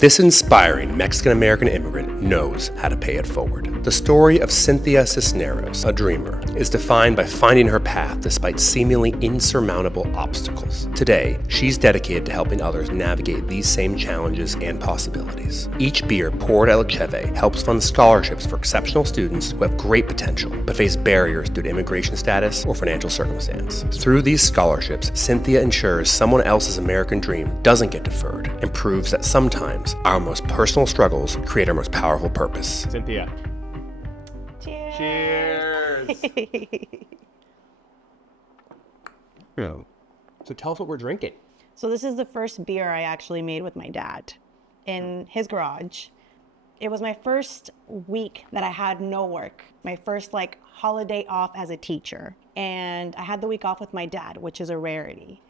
This inspiring Mexican-American immigrant knows how to pay it forward. The story of Cynthia Sisneros, a dreamer, is defined by finding her path despite seemingly insurmountable obstacles. Today, she's dedicated to helping others navigate these same challenges and possibilities. Each beer poured at Cheve helps fund scholarships for exceptional students who have great potential but face barriers due to immigration status or financial circumstance. Through these scholarships, Cynthia ensures someone else's American dream doesn't get deferred and proves that sometimes our most personal struggles create our most powerful purpose. Cynthia. Cheers. Cheers. So tell us what we're drinking. So this is the first beer I actually made with my dad in his garage. It was my first week that I had no work, my first holiday off as a teacher. And I had the week off with my dad, which is a rarity.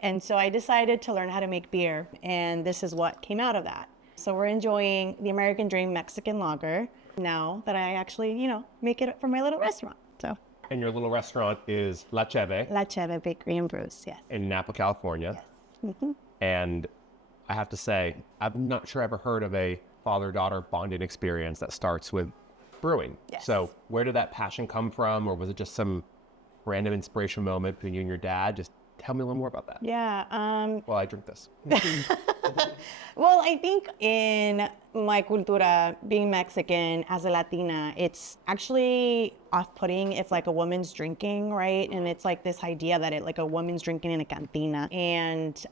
And so I decided to learn how to make beer, and this is what came out of that. So we're enjoying the American Dream Mexican lager now that I actually, make it for my little restaurant. So. And your little restaurant is La Cheve. La Cheve Bakery and Brews, yes. In Napa, California. Yes. Mm-hmm. And I have to say, I'm not sure I ever heard of a father-daughter bonding experience that starts with brewing. Yes. So where did that passion come from, or was it just some random inspiration moment between you and your dad? Just tell me a little more about that. Yeah. Well, I drink this. Well, I think in my cultura, being Mexican as a Latina, it's actually off-putting if a woman's drinking, right? And it's this idea that a woman's drinking in a cantina. And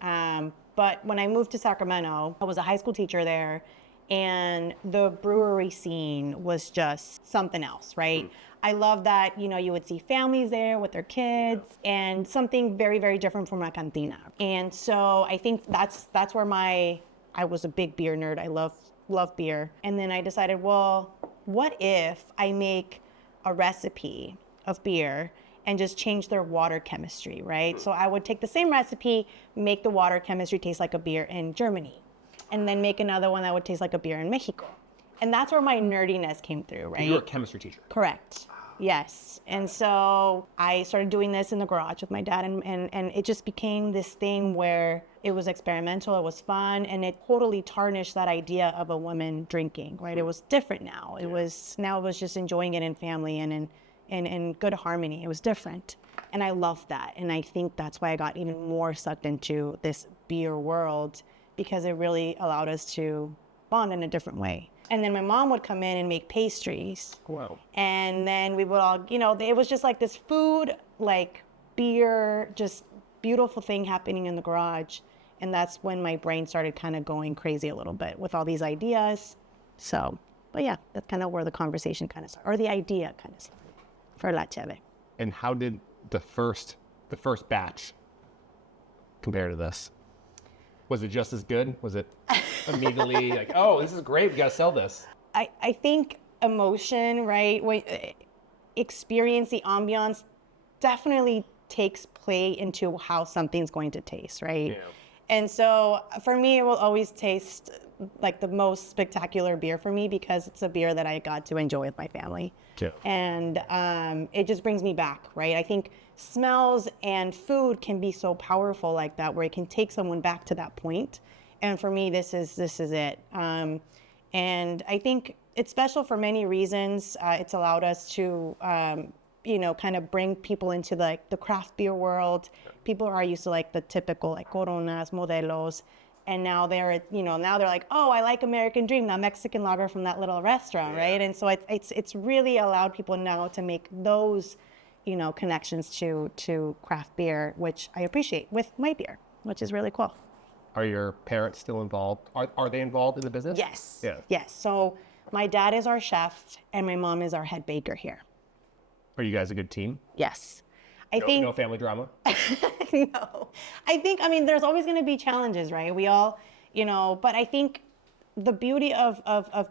but when I moved to Sacramento, I was a high school teacher there, and the brewery scene was just something else, right? I love that, you would see families there with their kids and something very, very different from a cantina. And so I think that's where I was a big beer nerd. I love beer. And then I decided, well, what if I make a recipe of beer and just change their water chemistry, right? So I would take the same recipe, make the water chemistry taste like a beer in Germany, and then make another one that would taste like a beer in Mexico. And that's where my nerdiness came through, right? You were a chemistry teacher. Correct. Yes. And so I started doing this in the garage with my dad, and it just became this thing where it was experimental, it was fun, and it totally tarnished that idea of a woman drinking, right? It was different now. It was just enjoying it in family and in good harmony. It was different. And I loved that. And I think that's why I got even more sucked into this beer world, because it really allowed us to bond in a different way. And then my mom would come in and make pastries. Wow. And then we would all, it was just this food, beer, just beautiful thing happening in the garage. And that's when my brain started kind of going crazy a little bit with all these ideas. So, but yeah, that's kind of where the conversation kind of started, or the idea kind of started for La Cheve. And how did the first batch compare to this? Was it just as good? Was it immediately oh, this is great, we got to sell this? I think emotion, right? Experience, the ambiance definitely takes play into how something's going to taste, right? Yeah. And so for me, it will always taste like the most spectacular beer for me, because it's a beer that I got to enjoy with my family. Yeah. And it just brings me back, right? I think smells and food can be so powerful like that, where it can take someone back to that point. And for me, this is it. And I think it's special for many reasons. It's allowed us to, kind of bring people into the craft beer world. People are used to the typical Coronas, Modelos. And now they're like, oh, I like American Dream, that Mexican lager from that little restaurant, right? And so it's really allowed people now to make those, connections to craft beer, which I appreciate with my beer, which is really cool. Are your parents still involved? Are they involved in the business? Yes. Yeah. Yes. So my dad is our chef, and my mom is our head baker here. Are you guys a good team? Yes. I think no family drama? No. I think, there's always going to be challenges, right? We all, but I think the beauty of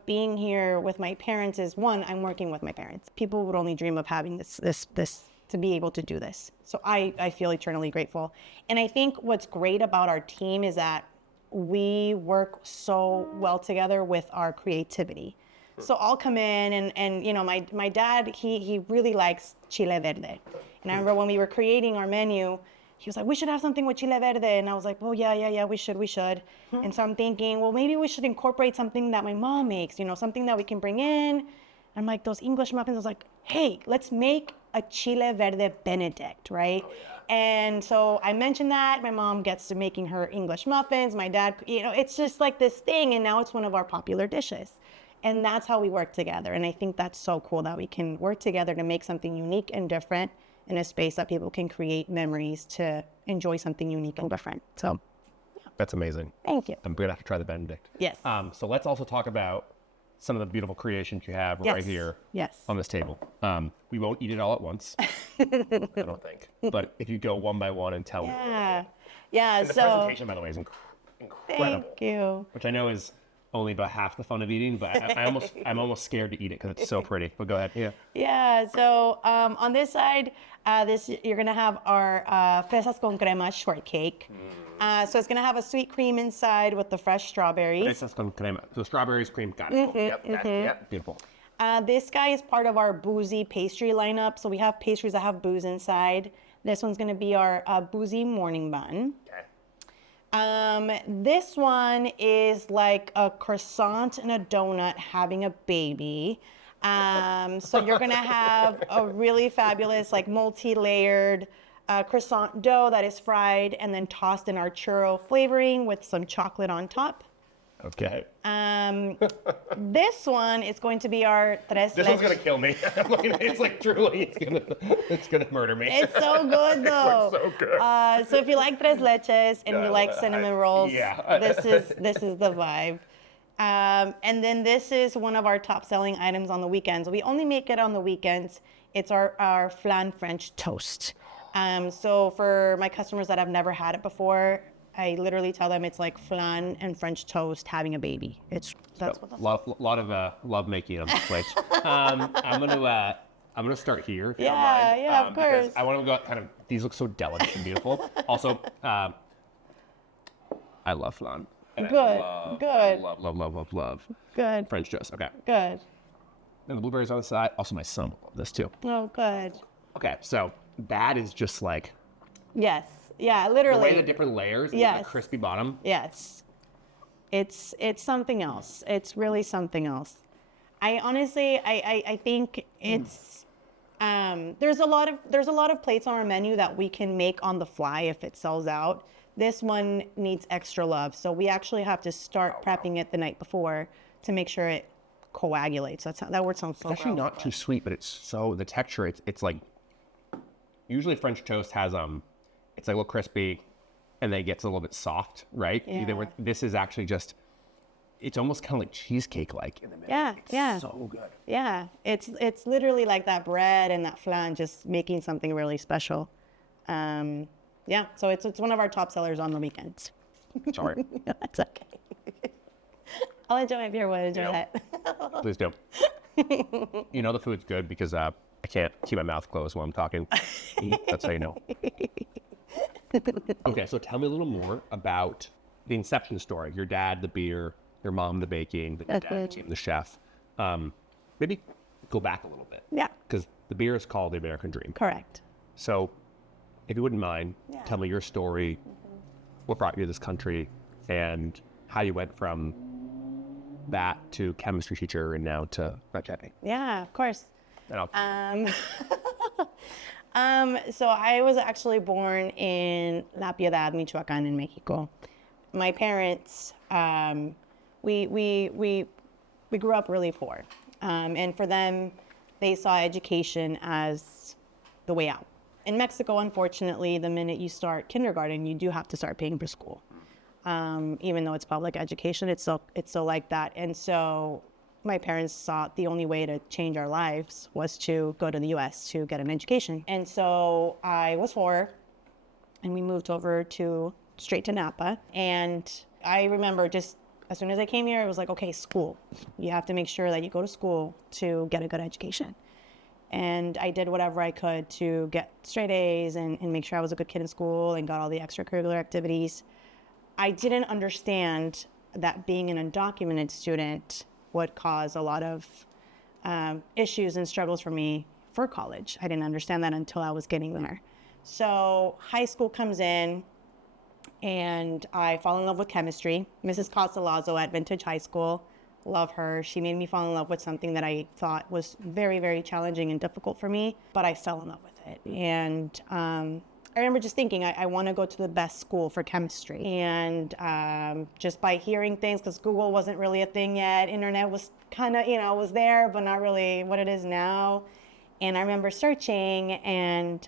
being here with my parents is, one, I'm working with my parents. People would only dream of having this to be able to do this. So I feel eternally grateful. And I think what's great about our team is that we work so well together with our creativity. So I'll come in and my dad, he really likes chile verde. And I remember when we were creating our menu, he was like, we should have something with chile verde. And I was like, oh, yeah, we should. And so I'm thinking, well, maybe we should incorporate something that my mom makes, something that we can bring in. I'm like, those English muffins. I was like, hey, let's make a chile verde Benedict, right? Oh, yeah. And so I mentioned that. My mom gets to making her English muffins. My dad, it's just like this thing. And now it's one of our popular dishes. And that's how we work together. And I think that's so cool that we can work together to make something unique and different in a space that people can create memories to enjoy something unique and different. So, yeah. That's amazing. Thank you. I'm going to have to try the Benedict. Yes. So let's also talk about some of the beautiful creations you have right here on this table. We won't eat it all at once, I don't think. But if you go one by one and tell me. Yeah. And the presentation, by the way, is incredible. Thank you. Which I know is only about half the fun of eating, but I'm almost scared to eat it because it's so pretty. But go ahead. Yeah. So on this side, you're gonna have our fresas con crema shortcake. So it's gonna have a sweet cream inside with the fresh strawberries. Fresas con crema. So strawberries, cream. Got it. Yep. Beautiful. This guy is part of our boozy pastry lineup. So we have pastries that have booze inside. This one's gonna be our boozy morning bun. Okay. This one is like a croissant and a donut having a baby. So you're gonna have a really fabulous, like multi-layered croissant dough that is fried and then tossed in our churro flavoring with some chocolate on top. Okay. This one is going to be our tres This one's gonna kill me. It's like truly, it's gonna murder me. It's so good though. It's so good. So if you like tres leches and you like cinnamon rolls, this is the vibe. And then this is one of our top selling items on the weekends. We only make it on the weekends. It's our flan French toast. So for my customers that have never had it before, I literally tell them it's like flan and French toast having a baby. That's what lot of love making on this plate. I'm gonna start here. If you don't mind, of course. I want to go kind of. These look so delicate and beautiful. Also, I love flan. Good. Love. Good. French toast. Okay. Good. And the blueberries on the side. Also, my son will love this too. Oh, good. Okay, so that is just like. Yes. Yeah, literally. The way the different layers, and the crispy bottom. Yes. It's something else. It's really something else. I honestly, I think it's, there's a lot of plates on our menu that we can make on the fly if it sells out. This one needs extra love. So we actually have to start prepping it the night before to make sure it coagulates. That word sounds so It's actually not too sweet, but it's so, the texture, it's like, usually French toast has, it's like a little crispy and then it gets a little bit soft, right? Yeah. This is actually just, it's almost kind of like cheesecake-like in the middle. Yeah. So good. Yeah, it's literally like that bread and that flan just making something really special. Yeah, so it's one of our top sellers on the weekends. Sorry. That's okay. I'll enjoy if you want to enjoy that. Please do. The food's good because I can't keep my mouth closed while I'm talking. That's how you know. Okay, so tell me a little more about the inception story. Your dad, the beer, your mom, the baking, but your dad became the chef. Maybe go back a little bit. Yeah. Because the beer is called the American Dream. Correct. So if you wouldn't mind, tell me your story, what brought you to this country, and how you went from that to chemistry teacher and now to chefing. Yeah, of course. And So I was actually born in La Piedad, Michoacán, in Mexico. My parents, we grew up really poor, and for them, they saw education as the way out. In Mexico, unfortunately, the minute you start kindergarten, you do have to start paying for school. Even though it's public education, it's still like that. And so my parents thought the only way to change our lives was to go to the US to get an education. And so I was 4 and we moved over straight to Napa. And I remember just as soon as I came here, it was like, okay, school. You have to make sure that you go to school to get a good education. And I did whatever I could to get straight A's and make sure I was a good kid in school and got all the extracurricular activities. I didn't understand that being an undocumented student would cause a lot of issues and struggles for me for college. I didn't understand that until I was getting there. So high school comes in, and I fall in love with chemistry. Mrs. Costalazzo at Vintage High School, love her. She made me fall in love with something that I thought was very, very challenging and difficult for me, but I fell in love with it. And I remember just thinking, I want to go to the best school for chemistry. And just by hearing things, because Google wasn't really a thing yet, internet was kind of, was there, but not really what it is now. And I remember searching, and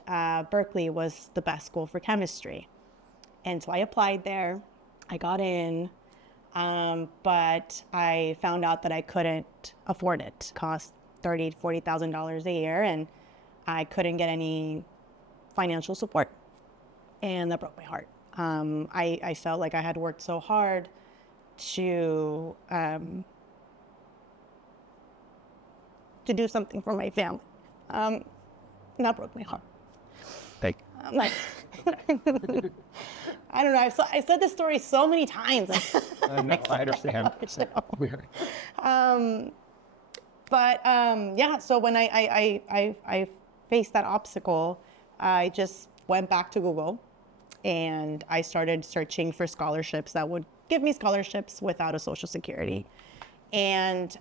Berkeley was the best school for chemistry. And so I applied there. I got in, but I found out that I couldn't afford it. It cost $30,000 to $40,000 a year, and I couldn't get any financial support. And that broke my heart. I felt like I had worked so hard to do something for my family. That broke my heart. Thank you. I don't know. I said this story so many times. No, I understand. Yeah. So when I faced that obstacle, I just went back to Google, and I started searching for scholarships that would give me scholarships without a Social Security. And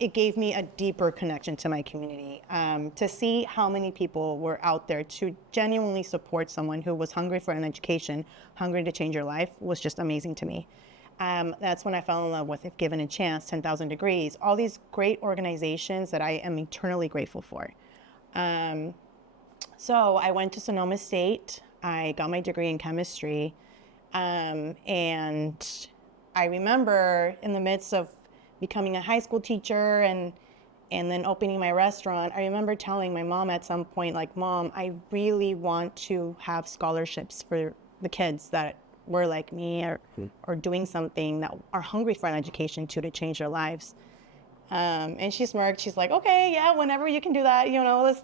it gave me a deeper connection to my community, to see how many people were out there to genuinely support someone who was hungry for an education, hungry to change your life, was just amazing to me. That's when I fell in love with If Given a Chance, 10,000 Degrees, all these great organizations that I am eternally grateful for. So I went to Sonoma State. I got my degree in chemistry. And I remember in the midst of becoming a high school teacher and then opening my restaurant, I remember telling my mom at some point, like, Mom, I really want to have scholarships for the kids that were like me, or doing something, that are hungry for an education to change their lives. And she smirked. She's like, okay, yeah, whenever you can do that,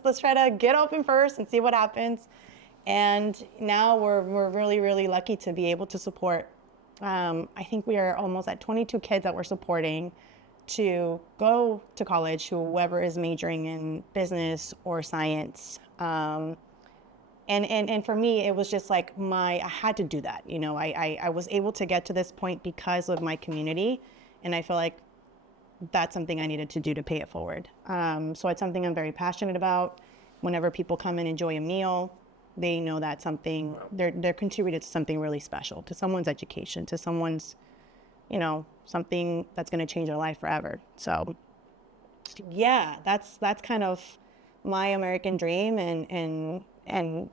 let's try to get open first and see what happens. And now we're really, really lucky to be able to support. I think we are almost at 22 kids that we're supporting to go to college, whoever is majoring in business or science. And for me, it was just like I had to do that. I was able to get to this point because of my community, and I feel like that's something I needed to do to pay it forward. So it's something I'm very passionate about. Whenever people come and enjoy a meal, they know that something, they're contributed to something really special, to someone's education, to someone's, something that's going to change their life forever. So yeah, that's kind of my American dream. And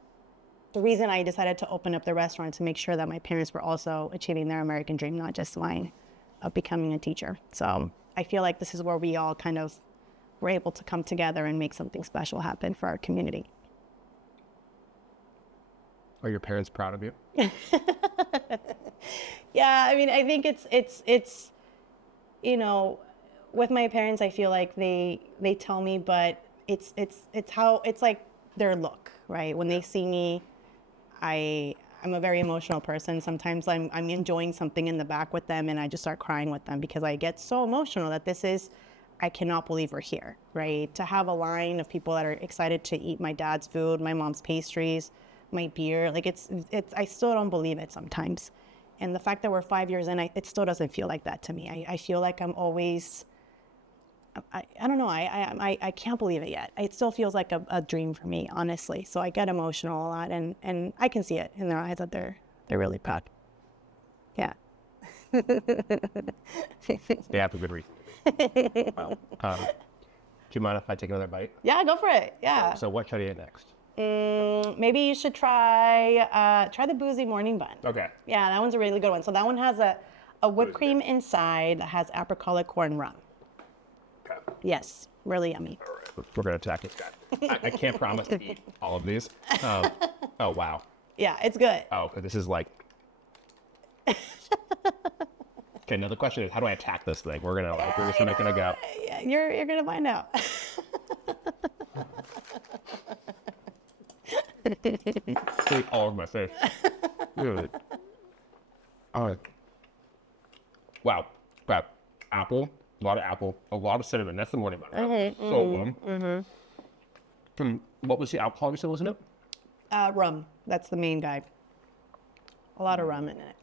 the reason I decided to open up the restaurant, to make sure that my parents were also achieving their American dream, not just mine, of becoming a teacher. So I feel like this is where we all kind of were able to come together and make something special happen for our community. Are your parents proud of you? Yeah, I mean, I think it's with my parents, I feel like they tell me, but it's like their look, right? When they see me, I'm a very emotional person. Sometimes I'm enjoying something in the back with them, and I just start crying with them because I get so emotional that I cannot believe we're here, right? To have a line of people that are excited to eat my dad's food, my mom's pastries, my beer, like it's I still don't believe it sometimes. And the fact that we're 5 years in, it still doesn't feel like that to me. I feel like I'm always, I don't know, I can't believe it yet. It still feels like a dream for me, honestly. So I get emotional a lot, and I can see it in their eyes that they're really proud. Yeah. Yeah, for good reason. Well, do you mind if I take another bite? Yeah, go for it. Yeah. So what should I eat next? Maybe you should try the Boozy Morning Bun. Okay. Yeah, that one's a really good one. So that one has a whipped cream inside that has apricot liqueur and rum. Okay. Yes, really yummy. All right. We're going to attack it. I can't promise to eat all of these. Oh, wow. Yeah, it's good. Oh, this is like... Okay, now the question is, how do I attack this thing? We're just gonna go. Yeah, you're gonna find out. All over my face. Good. All right. Wow. Apple. A lot of apple. A lot of cinnamon. That's the morning bun. So good. What was the alcohol you said, wasn't it? Rum. That's the main guy. A lot of rum in it.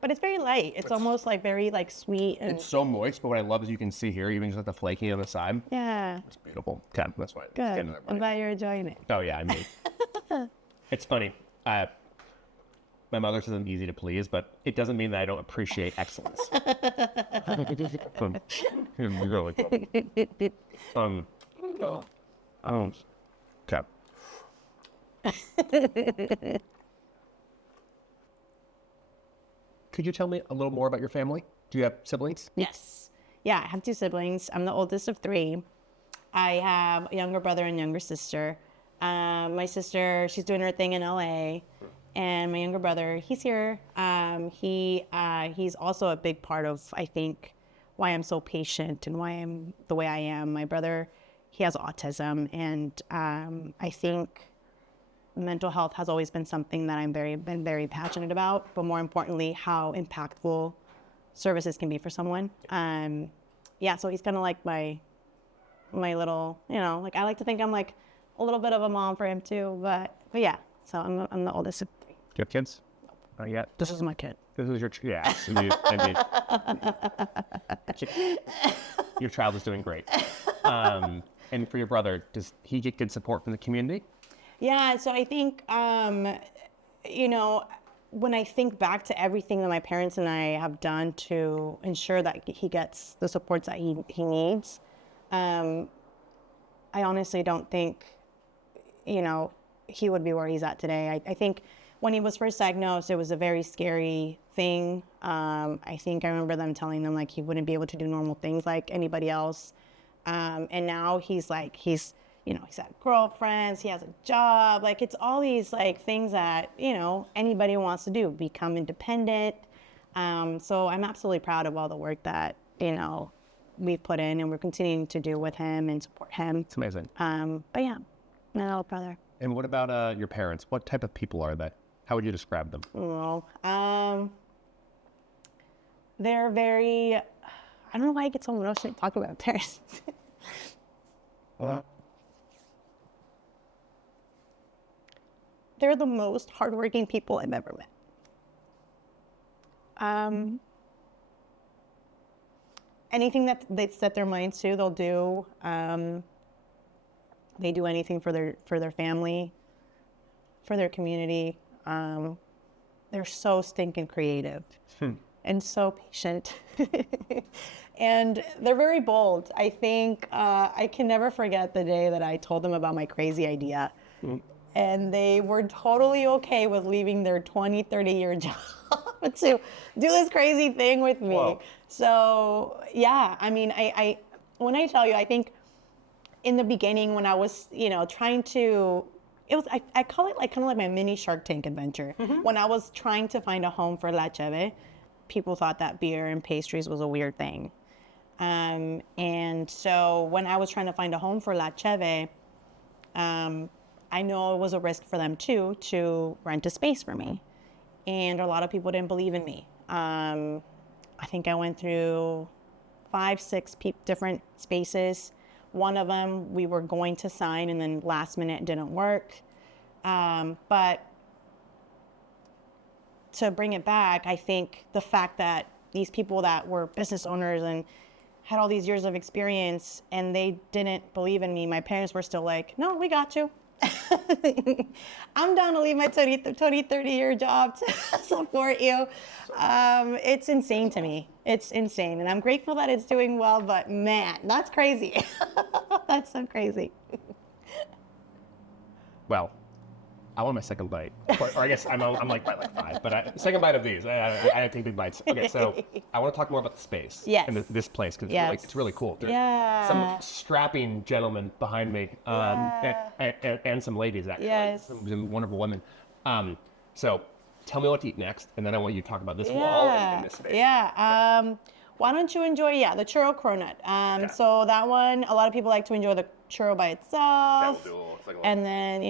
But it's very light. It's almost like very like sweet. And It's so moist, but what I love is you can see here, even just like the flaking on the side. yeah. It's beautiful. Okay, that's why. Good. I'm glad you're enjoying it. Oh yeah, I mean, it's funny. My mother says I'm easy to please, but it doesn't mean that I don't appreciate excellence. Okay. Could you tell me a little more about your family? Do you have siblings? Yes. Yeah, I have 2 siblings. I'm the oldest of 3. I have a younger brother and younger sister. My sister, she's doing her thing in LA. And my younger brother, he's here. He's also a big part of, I think, why I'm so patient and why I'm the way I am. My brother, he has autism, and I think mental health has always been something that been very passionate about, but more importantly, how impactful services can be for someone. So he's kind of like my little, like I like to think I'm like a little bit of a mom for him too, but yeah, so I'm the oldest of 3. Do you have kids? Not yet. This is my kid. This is your your child is doing great. And for your brother, does he get good support from the community? Yeah, so I think, when I think back to everything that my parents and I have done to ensure that he gets the supports that he needs, I honestly don't think, he would be where he's at today. I think when he was first diagnosed, it was a very scary thing. I think I remember them telling them like he wouldn't be able to do normal things like anybody else. And now he's had girlfriends, he has a job, like it's all these like things that, anybody wants to do, become independent. So I'm absolutely proud of all the work that, we've put in and we're continuing to do with him and support him. It's amazing. But yeah, my little brother. And what about your parents? What type of people are they? How would you describe them? They're very, I don't know why I get so emotional to talk about parents. They're the most hardworking people I've ever met. Anything that they set their minds to, they'll do. They do anything for their family, for their community. They're so stinking creative and so patient. And they're very bold. I think I can never forget the day that I told them about my crazy idea. And they were totally okay with leaving their 20, 30-year job to do this crazy thing with me. Whoa. So, yeah, I mean, I when I tell you, I think in the beginning when I was, trying to, I call it like kind of like my mini Shark Tank adventure. When I was trying to find a home for La Cheve, people thought that beer and pastries was a weird thing. And so when I was trying to find a home for La Cheve, I know it was a risk for them too to rent a space for me. And a lot of people didn't believe in me. I think I went through 5, 6 different spaces. One of them we were going to sign and then last minute it didn't work. But to bring it back, I think the fact that these people that were business owners and had all these years of experience and they didn't believe in me, my parents were still like, no, we got you. I'm down to leave my 20, 30-year job to support you. It's insane to me. It's insane. And I'm grateful that it's doing well, but man, that's crazy. That's so crazy. Well, I want my second bite. Or I guess I'm like by like 5, but second bite of these. I take big bites. Okay, so I want to talk more about the space. Yes. And this place, because Yes. it's really cool. There's Yeah. some strapping gentlemen behind me, and some ladies, actually. Yes. Some wonderful women. So tell me what to eat next, and then I want you to talk about this wall and this space. Yeah. Why don't you enjoy, the churro cronut. So that one, a lot of people like to enjoy the churro by itself. And then,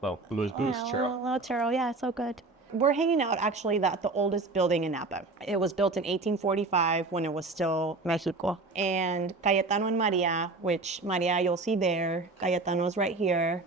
Well, boost churro. a little churro. Yeah, it's so good. We're hanging out actually at the oldest building in Napa. It was built in 1845 when it was still Mexico. And Cayetano and Maria, which Maria you'll see there, Cayetano's right here.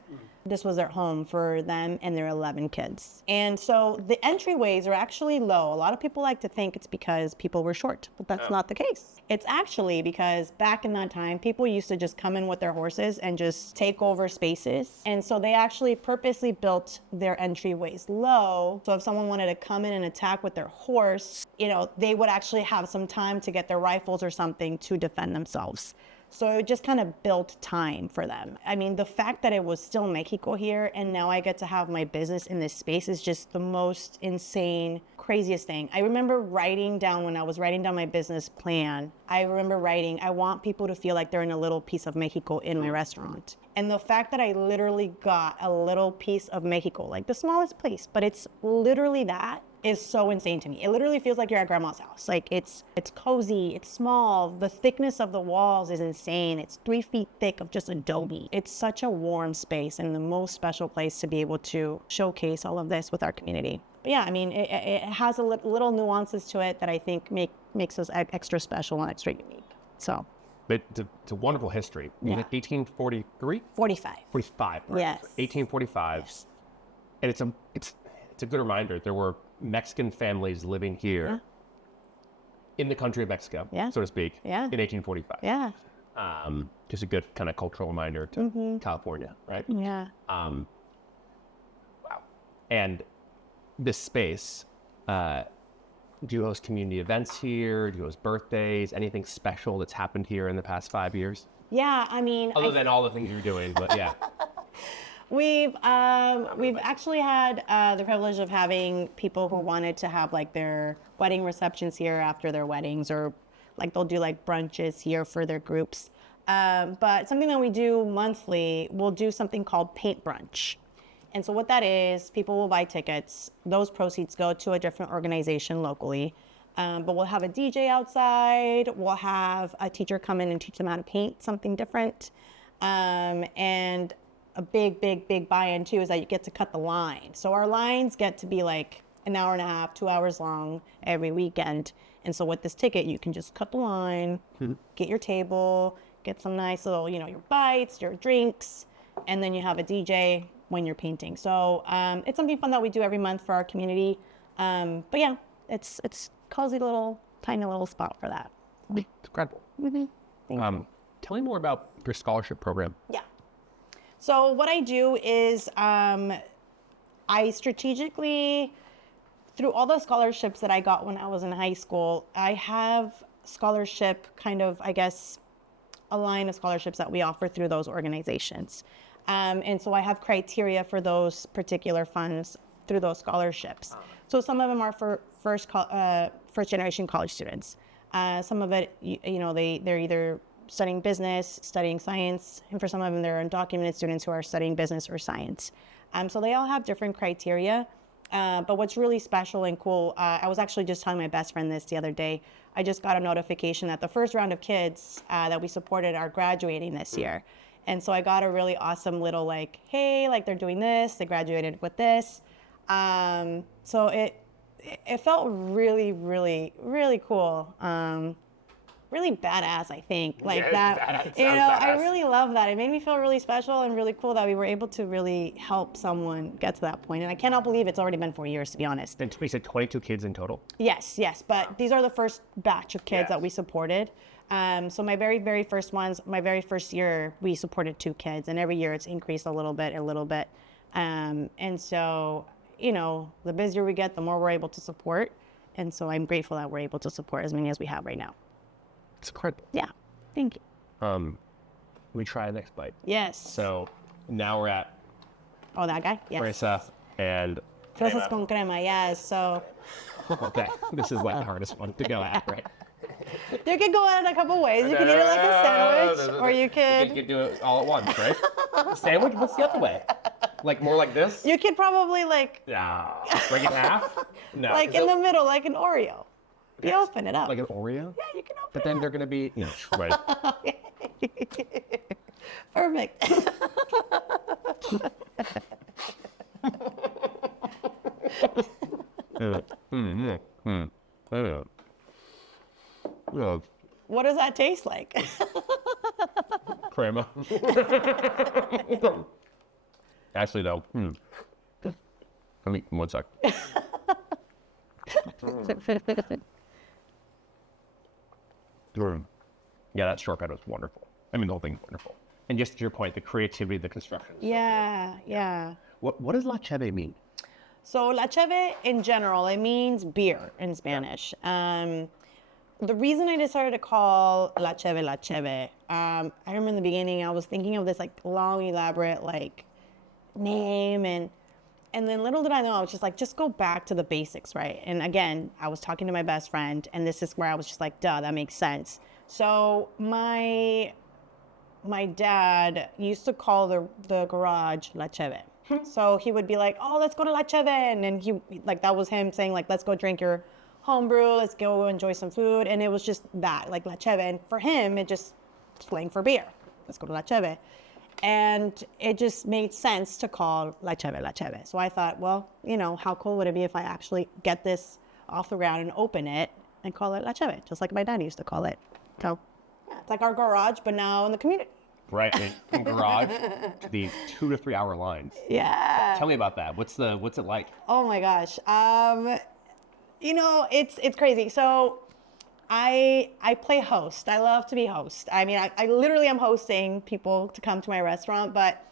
this was their home for them and their 11 kids. And so the entryways are actually low. A lot of people like to think it's because people were short, but that's not the case. It's actually because back in that time, people used to just come in with their horses and just take over spaces. And so they actually purposely built their entryways low. So if someone wanted to come in and attack with their horse, they would actually have some time to get their rifles or something to defend themselves. So it just kind of built time for them. I mean, the fact that it was still Mexico here and now I get to have my business in this space is just the most insane, craziest thing. I remember when I was writing down my business plan, I remember writing, I want people to feel like they're in a little piece of Mexico in my restaurant. And the fact that I literally got a little piece of Mexico, like the smallest place, but it's literally that, is so insane to me. It literally feels like you're at grandma's house. Like it's cozy, it's small. The thickness of the walls is insane. It's 3 feet thick of just adobe. It's such a warm space and the most special place to be able to showcase all of this with our community. But yeah, I mean, it has a little nuances to it that I think makes us extra special and extra unique. So. But it's a wonderful history. Yeah. 1843? 45. 45. Right? Yes. 1845. Yes. And it's a good reminder. There were Mexican families living here in the country of Mexico, so to speak, in 1845. Yeah. Just a good kind of cultural reminder to California, right? Yeah. Wow. And this space, do you host community events here? Do you host birthdays? Anything special that's happened here in the past 5 years? Yeah, I mean... Other than all the things you're doing, but yeah. We've actually had the privilege of having people who wanted to have like their wedding receptions here after their weddings, or like they'll do like brunches here for their groups. But something that we do monthly, we'll do something called paint brunch. And so what that is, people will buy tickets. Those proceeds go to a different organization locally. But we'll have a DJ outside. We'll have a teacher come in and teach them how to paint something different. And a big buy-in too is that you get to cut the line. So our lines get to be like an hour and a half, 2 hours long every weekend. And so with this ticket, you can just cut the line, get your table, get some nice little, your bites, your drinks, and then you have a DJ when you're painting. So it's something fun that we do every month for our community. But yeah, it's cozy tiny little spot for that. It's incredible. Tell me more about your scholarship program. Yeah. So what I do is I strategically, through all the scholarships that I got when I was in high school, I have scholarship a line of scholarships that we offer through those organizations. And so I have criteria for those particular funds through those scholarships. So some of them are for first generation college students. Some of it, they're either studying business, studying science, and for some of them, they're undocumented students who are studying business or science. So they all have different criteria. But what's really special and cool, I was actually just telling my best friend this the other day. I just got a notification that the first round of kids that we supported are graduating this year. And so I got a really awesome little hey, they're doing this, they graduated with this. So it felt really, really, really cool. Really badass, I think. I really love that. It made me feel really special and really cool that we were able to really help someone get to that point. And I cannot believe it's already been 4 years, to be honest. And we said 22 kids in total? Yes. But these are the first batch of kids that we supported. So my very, very first ones, my very first year, we supported 2 kids. And every year it's increased a little bit. And so, the busier we get, the more we're able to support. And so I'm grateful that we're able to support as many as we have right now. It's incredible. Yeah, thank you. Let me try the next bite. Yes. So now we're at that guy? Yes. fresa and Fresas con crema, yes. So okay, this is the hardest one to go at, right? You could go at it a couple ways. You could eat it like a sandwich, or you could do it all at once, right? Sandwich? What's the other way? More like this? You could probably break it in half? No. In the middle, like an Oreo. You open it up. Like an Oreo? Yeah, you can open it But then they're going to be, right. Perfect. What does that taste like? Crema. Actually, though, let me, one sec. Yeah, that shortcut was wonderful. I mean, the whole thing's wonderful. And just to your point, the creativity, the construction. Yeah. What does la cheve mean? So la cheve in general, it means beer in Spanish. The reason I decided to call la cheve, I remember in the beginning I was thinking of this like long, elaborate like name, and then little did I know I was just like, just go back to the basics, right? And again, I was talking to my best friend, and this is where I was just like, duh, that makes sense. So my dad used to call the garage La Cheve. So he would be like, oh, let's go to La Cheve. And then he, like, that was him saying, like, let's go drink your homebrew. Let's go enjoy some food. And it was just that, like La Cheve. And for him, it just slang for beer. Let's go to La Cheve. And it just made sense to call La Cheve La Cheve. So I thought, well, you know, how cool would it be if I actually get this off the ground and open it and call it La Cheve, just like my dad used to call it. So yeah, it's like our garage, but now in the community. Right, from garage to the 2 to 3 hour lines. Yeah. Tell me about that. What's it like? Oh my gosh. You know, it's crazy. So I play host. I love to be host. I mean, I literally am hosting people to come to my restaurant, but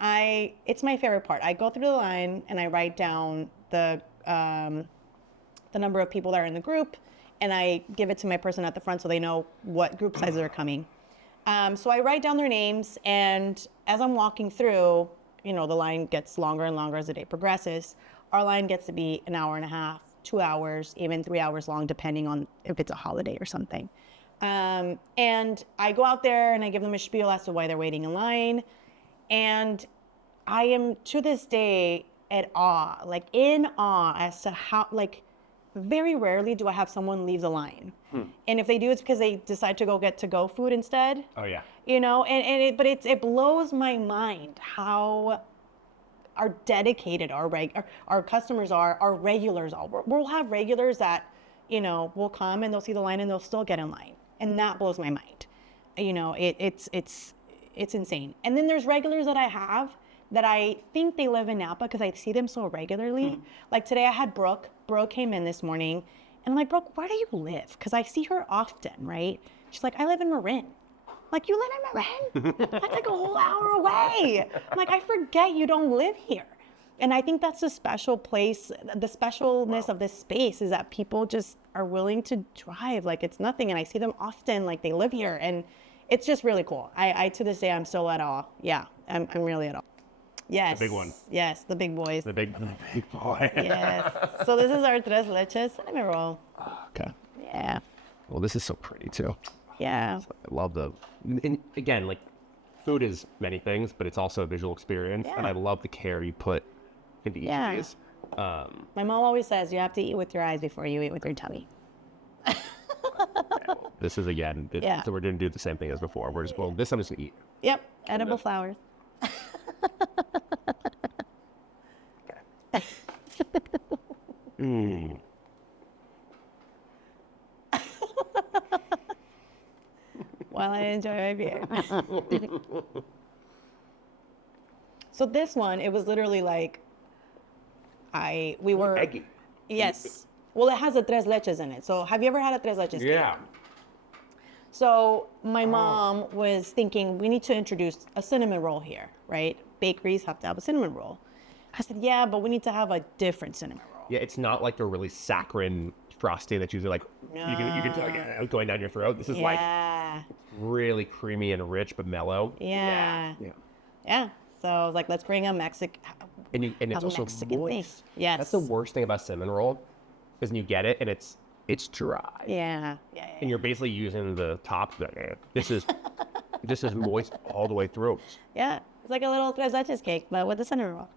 it's my favorite part. I go through the line and I write down the number of people that are in the group, and I give it to my person at the front so they know what group sizes are coming. So I write down their names, and as I'm walking through, you know, the line gets longer and longer as the day progresses. Our line gets to be an hour and a half, 2 hours, even 3 hours long, depending on if it's a holiday or something. And I go out there and I give them a spiel as to why they're waiting in line. And I am, to this day, in awe as to how, like, very rarely do I have someone leave the line. And if they do, it's because they decide to go get to-go food instead. Oh, yeah. You know, but it blows my mind how dedicated our customers are, our regulars are. We'll have regulars that, you know, will come and they'll see the line and they'll still get in line. And that blows my mind. You know, it's insane. And then there's regulars that I have that I think they live in Napa because I see them so regularly. Like today I had Brooke. Brooke came in this morning and I'm like, Brooke, where do you live? Because I see her often, right? She's like, I live in Marin. I'm like, you live in Marin? That's like a whole hour away. I'm like, I forget you don't live here. And I think that's the special place, the specialness of this space is that people just are willing to drive like it's nothing. And I see them often, like they live here. And it's just really cool. I to this day, I'm still at awe. Yeah, I'm really at awe. Yes. The big one. Yes, the big boys. The big boy. Yes. So this is our tres leches cinnamon roll. Okay. Yeah. Well, this is so pretty too. Yeah. I love and again, like food is many things, but it's also a visual experience. Yeah. And I love the care you put into each of these. My mom always says you have to eat with your eyes before you eat with your tummy. This is again, so we're going to do the same thing as before. We're just, well, this I'm just going to eat. Yep. Edible flowers. While I enjoy my beer. So this one, it was literally like, we were... Eggy. Yes. Well, it has a tres leches in it. So have you ever had a tres leches? Yeah. Cake? So my mom was thinking, we need to introduce a cinnamon roll here, right? Bakeries have to have a cinnamon roll. I said, yeah, but we need to have a different cinnamon roll. Yeah, it's not like a really saccharine frosting that's usually like, you can tell going down your throat. This is like really creamy and rich, but mellow. Yeah. So I was like, let's bring a Mexican. And it's also Mexican moist. Thing. Yes. That's the worst thing about cinnamon roll, is when you get it and it's dry. Yeah. And you're basically using the top. This is moist all the way through. Yeah. It's like a little tres leches cake, but with a cinnamon roll.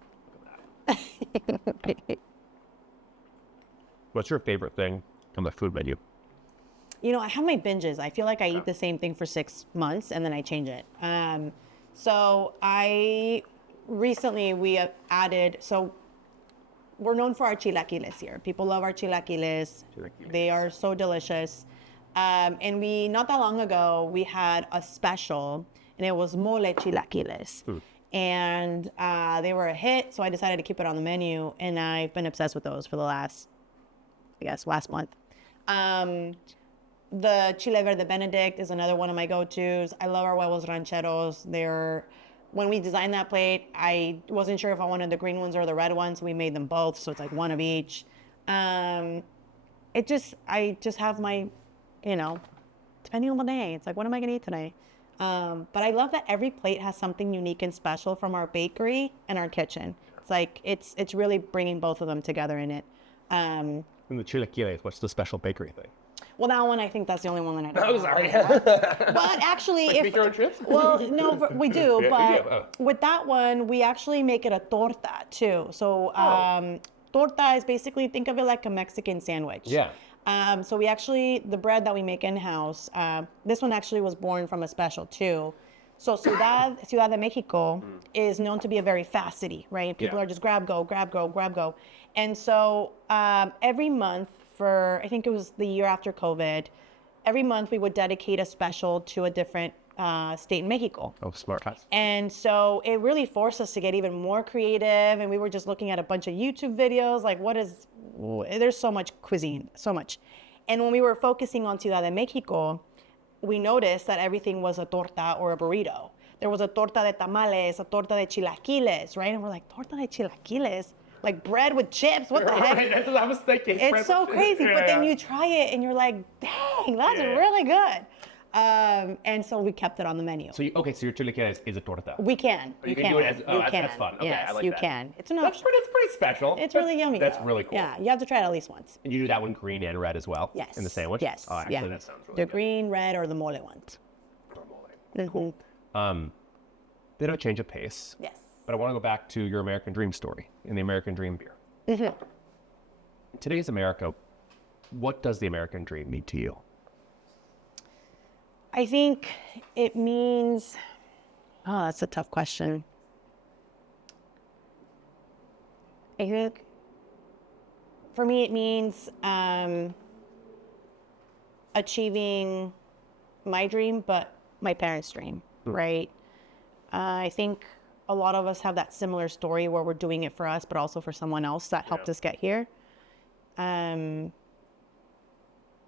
What's your favorite thing on the food menu? You know, I have my binges. I feel like I eat the same thing for 6 months and then I change it. So we have added, so we're known for our chilaquiles here. People love our chilaquiles. They are so delicious. And not that long ago, we had a special and it was mole chilaquiles. and they were a hit. So I decided to keep it on the menu, and I've been obsessed with those for the last month. The Chile Verde Benedict is another one of my go-tos. I love our huevos rancheros. When we designed that plate, I wasn't sure if I wanted the green ones or the red ones. So we made them both, so it's like one of each. I just have my, depending on the day, it's like, what am I gonna eat today? But I love that every plate has something unique and special from our bakery and our kitchen. It's like, it's really bringing both of them together in it. And the chilaquiles, what's the special bakery thing? Well, that one, I think that's the only one that I don't Oh, know. sorry. But actually, Like make your own chips? Well, no, we do. Yeah, But you do. Oh. with that one, we actually make it a torta too. So torta is basically, think of it like a Mexican sandwich. Yeah. So the bread that we make in-house, this one actually was born from a special too. So Ciudad de Mexico is known to be a very fast city, right? People are just grab, go, grab, go, grab, go. And so every month I think it was the year after COVID, every month we would dedicate a special to a different state in Mexico. Oh, smart. And so it really forced us to get even more creative. And we were just looking at a bunch of YouTube videos, like there's so much cuisine, so much. And when we were focusing on Ciudad de Mexico, we noticed that everything was a torta or a burrito. There was a torta de tamales, a torta de chilaquiles, right? And we're like, torta de chilaquiles? Like bread with chips, what the heck? Right, that's what I was thinking. It's so crazy, but then you try it and you're like, dang, that's really good. And so we kept it on the menu. So your chilaquiles is a torta. We can. You can do it as, that's fun. Okay, yes, I like you that. can. It's That's pretty special. It's really yummy. That's though. really cool. Yeah, you have to try it at least once. And you do that one green and red as well? Yes. In the sandwich? Yes. Oh, actually, that sounds really The good. green, red, or the mole ones. Cool. Bit of a change of pace. Yes. But I want to go back to your American Dream story and the American Dream beer. Mm-hmm. In today's America, what does the American Dream mean to you? I think it means, that's a tough question. I think for me it means achieving my dream, but my parents' dream, right? I think a lot of us have that similar story where we're doing it for us, but also for someone else that helped us get here. And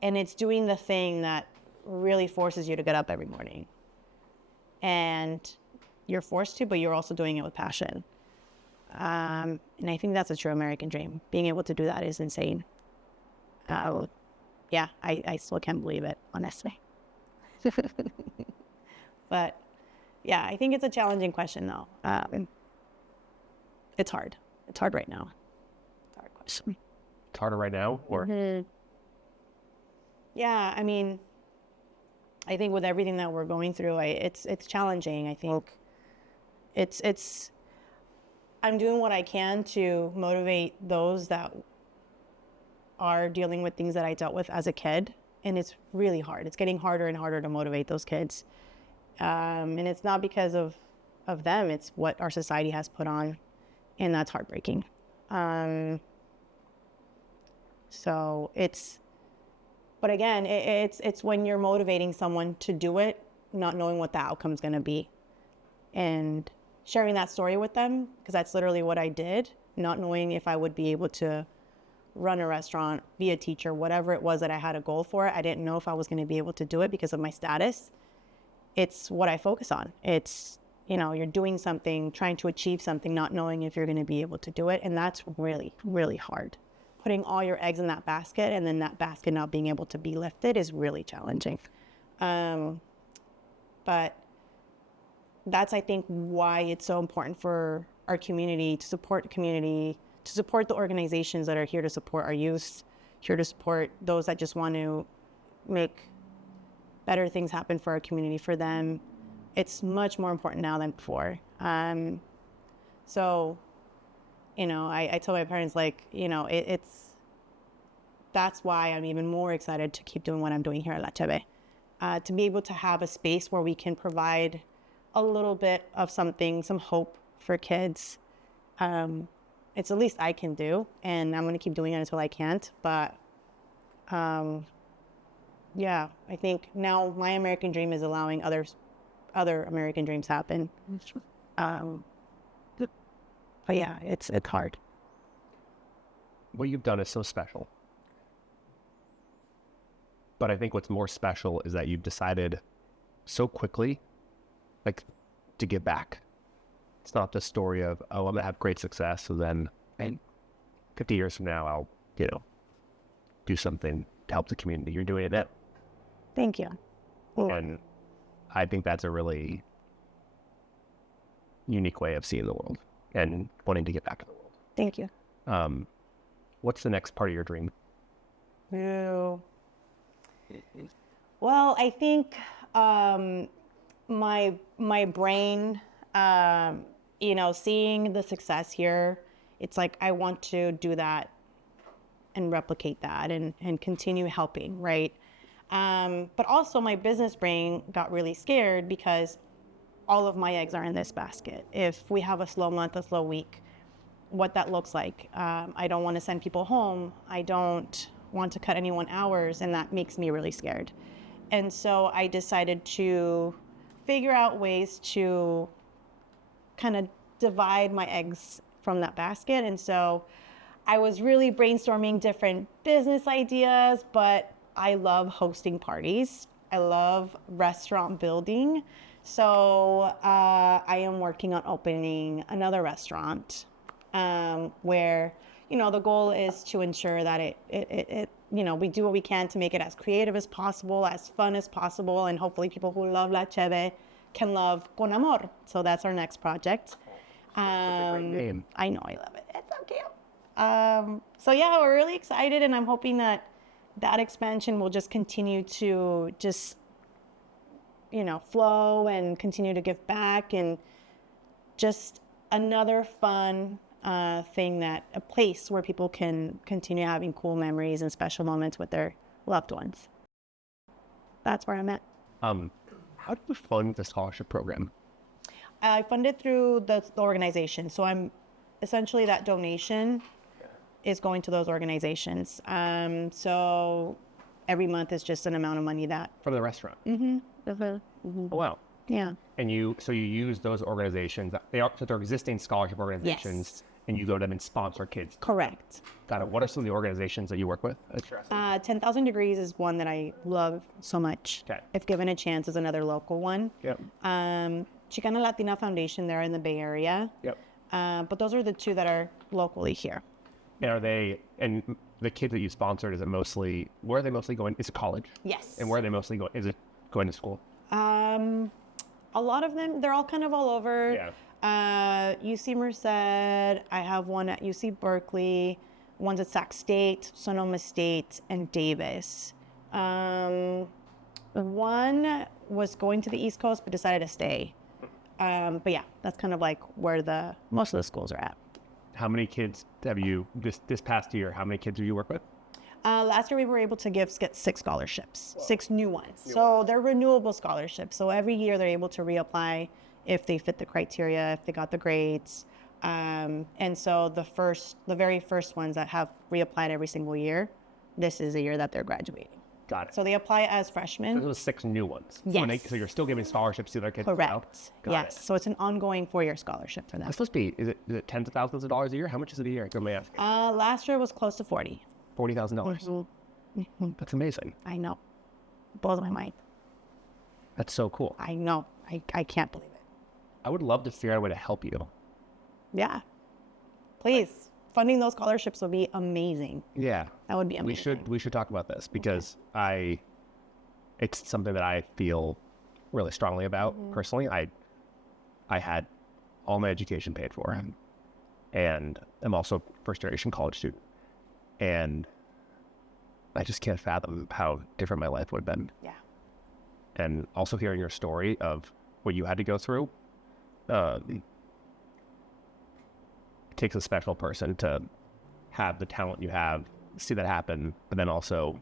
it's doing the thing that really forces you to get up every morning. And you're forced to, but you're also doing it with passion. And I think that's a true American dream. Being able to do that is insane. Yeah, I still can't believe it, honestly. But yeah, I think it's a challenging question though. It's hard. It's hard right now. It's a hard question. It's harder right now, or? Mm-hmm. Yeah, I mean, I think with everything that we're going through, it's challenging. I think I'm doing what I can to motivate those that are dealing with things that I dealt with as a kid, and it's really hard. It's getting harder and harder to motivate those kids, and it's not because of them. It's what our society has put on, and that's heartbreaking. So but again, it's when you're motivating someone to do it, not knowing what the outcome's going to be, and sharing that story with them, because that's literally what I did, not knowing if I would be able to run a restaurant, be a teacher, whatever it was that I had a goal for. I didn't know if I was going to be able to do it because of my status. It's what I focus on. It's, you're doing something, trying to achieve something, not knowing if you're going to be able to do it. And that's really, really hard. Putting all your eggs in that basket and then that basket not being able to be lifted is really challenging. But that's, I think, why it's so important for our community, to support the organizations that are here to support our youth, here to support those that just want to make better things happen for our community, for them. It's much more important now than before. So, I tell my parents, that's why I'm even more excited to keep doing what I'm doing here at La Cheve, to be able to have a space where we can provide a little bit of something, some hope for kids. It's the least I can do, and I'm going to keep doing it until I can't. But yeah, I think now my American dream is allowing other American dreams happen. But yeah, it's hard. What you've done is so special. But I think what's more special is that you've decided so quickly, like, to give back. It's not the story of, oh, I'm going to have great success, so then 50 years from now, I'll, do something to help the community. You're doing it now. Thank you. And I think that's a really unique way of seeing the world and wanting to get back to the world. Thank you. What's the next part of your dream? Well, I think my brain, seeing the success here, it's like I want to do that and replicate that and continue helping, right? But also my business brain got really scared because all of my eggs are in this basket. If we have a slow month, a slow week, what that looks like. I don't want to send people home. I don't want to cut anyone hours, and that makes me really scared. And so I decided to figure out ways to kind of divide my eggs from that basket. And so I was really brainstorming different business ideas, but I love hosting parties. I love restaurant building. So I am working on opening another restaurant where, the goal is to ensure that it we do what we can to make it as creative as possible, as fun as possible, and hopefully people who love La Cheve can love Con Amor. So that's our next project. That's a great name. I know, I love it. It's so cute. So yeah, we're really excited, and I'm hoping that expansion will just continue to flow and continue to give back, and just another fun a place where people can continue having cool memories and special moments with their loved ones. That's where I'm at. How do you fund the scholarship program? I fund it through the organization. So I'm essentially, that donation is going to those organizations. So every month is just an amount of money that. From the restaurant? Mm-hmm. Mm-hmm. Oh, wow. Yeah. And you use those organizations, they're existing scholarship organizations, Yes. And you go to them and sponsor kids. Correct. Got it. What are some of the organizations that you work with? 10,000 Degrees is one that I love so much. Okay. If Given a Chance is another local one. Yep. Chicana Latina Foundation, they're in the Bay Area. Yep. But those are the two that are locally here. And the kids that you sponsored, where are they mostly going? Is it college? Yes. And where are they mostly going? Is it going to school? A lot of them, they're all kind of all over. Yeah. UC Merced, I have one at UC Berkeley, one's at Sac State, Sonoma State, and Davis. One was going to the East Coast but decided to stay. But yeah, that's kind of like where most of the schools are at. How many kids have you, this past year, how many kids do you work with? Last year we were able to get 6 scholarships, 6 new ones. So they're renewable scholarships. So every year they're able to reapply if they fit the criteria, if they got the grades. And so the very first ones that have reapplied every single year, this is the year that they're graduating. Got it. So they apply as freshmen. Those are 6 new ones. Yes. So you're still giving scholarships to their kids as well? Correct. Got Yes. it. So it's an ongoing 4-year scholarship for them. It's supposed to be, is it tens of thousands of dollars a year? How much is it a year? Let me ask. Last year was close to 40. $40,000. Mm-hmm. That's amazing. I know. Blows my mind. That's so cool. I know. I can't believe it. I would love to figure out a way to help you. Yeah. Please. Funding those scholarships would be amazing. Yeah. That would be amazing. We should talk about this because it's something that I feel really strongly about personally. I had all my education paid for, and I'm also a first-generation college student, and I just can't fathom how different my life would have been. Yeah. And also hearing your story of what you had to go through, it takes a special person to have the talent you have, see that happen, but then also